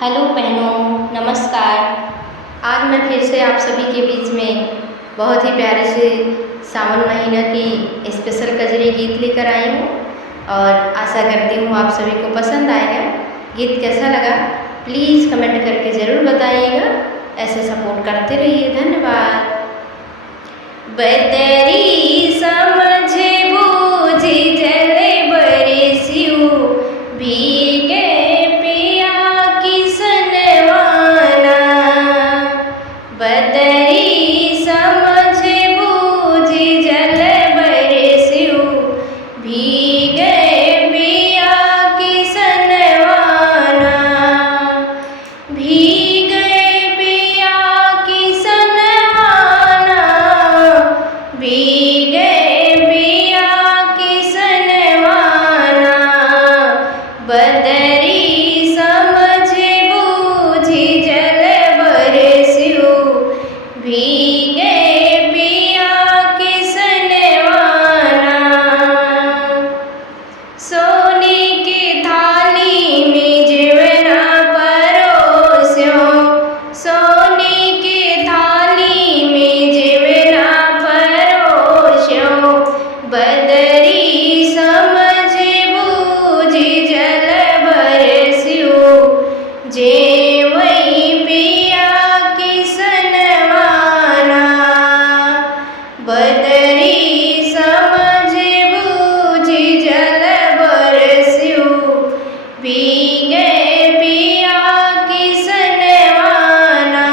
Hello बहनों, नमस्कार। आज मैं फिर से आप सभी के बीच में बहुत ही प्यारे से सावन महीना की स्पेशल कजरी गीत लेकर आई हूँ और आशा करती हूँ आप सभी को पसंद आएगा। गीत कैसा लगा प्लीज़ कमेंट करके ज़रूर बताइएगा। ऐसे सपोर्ट करते रहिए। धन्यवाद। बदरी समझे बूझी जले बरसियो भीगे बदरी समझे बूझी जल बरसियो भीगे पिया किसनवाना भीगे पिया किसनवाना भीगे पिया किसनवाना बदरी समझे बूझी जल बरसियो भीगे पिया किसनवाना सोने की थाली में जेवना परोस्यो सोने की थाली में जेवना परोस्यो बदरी समझे बूझी जल बरसियो जेवई पिया किसनवाना बदरी समझे बूझी जल बरसियो भीगे पिया किसनवाना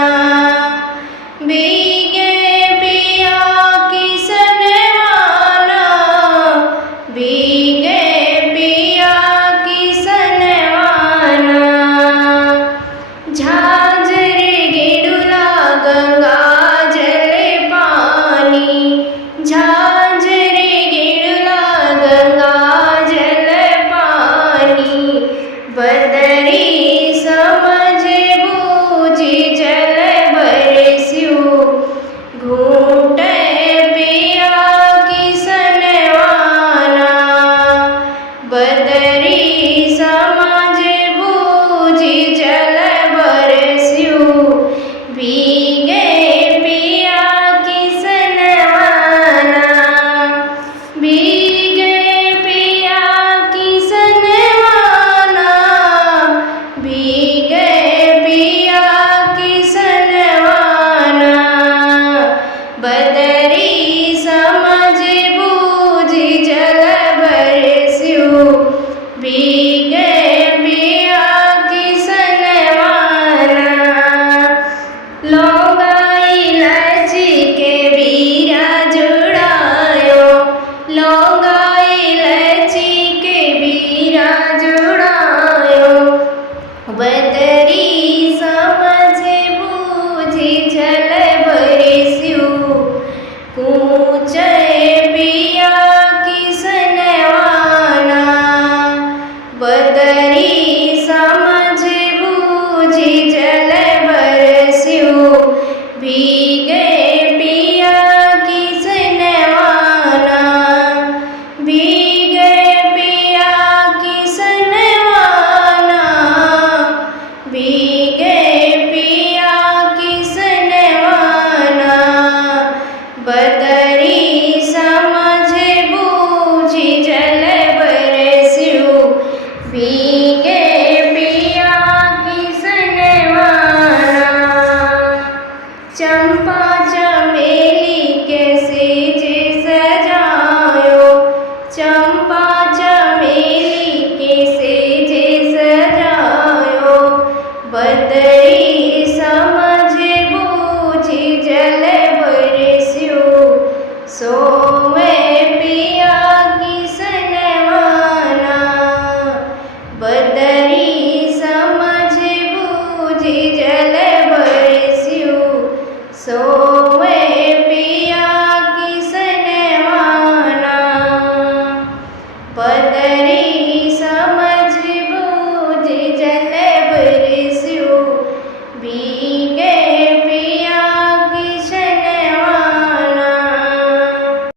भीगे पिया किसनवाना भीगे पिया किसनवाना झांझर गेडुला गंगा जल पानी झांझर गेडुला गंगा जल पानी बदरी